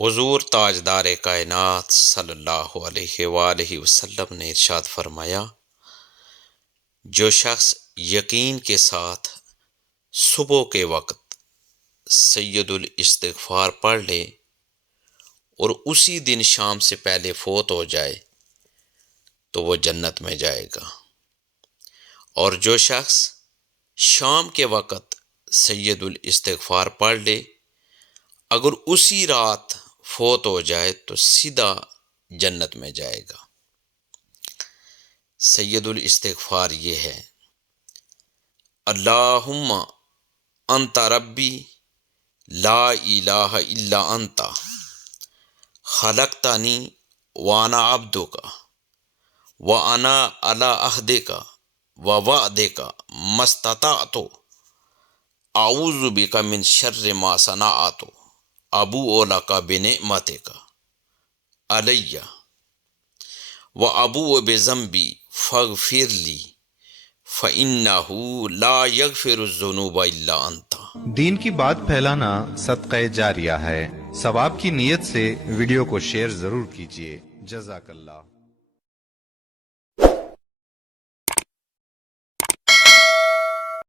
حضور تاجدار کائنات صلی اللہ علیہ وآلہ وسلم نے ارشاد فرمایا، جو شخص یقین کے ساتھ صبح کے وقت سید الاستغفار پڑھ لے اور اسی دن شام سے پہلے فوت ہو جائے تو وہ جنت میں جائے گا، اور جو شخص شام کے وقت سید الاستغفار پڑھ لے اگر اسی رات فوت ہو جائے تو سیدھا جنت میں جائے گا۔ سید الاستغفار یہ ہے، اللہم انت ربی لا الہ الا انت خلقتنی وانا عبدک وانا علی عہدک ووعدک ما استطعت اعوذ بک من شر ما صنعت ابوء لک بنعمتک علی وابوء بذنبی فاغفر لی فإنہ لا یغفر الذنوب الا انت۔ دین کی بات پھیلانا صدقہ جاریہ ہے، ثواب کی نیت سے ویڈیو کو شیئر ضرور کیجیے۔ جزاک اللہ۔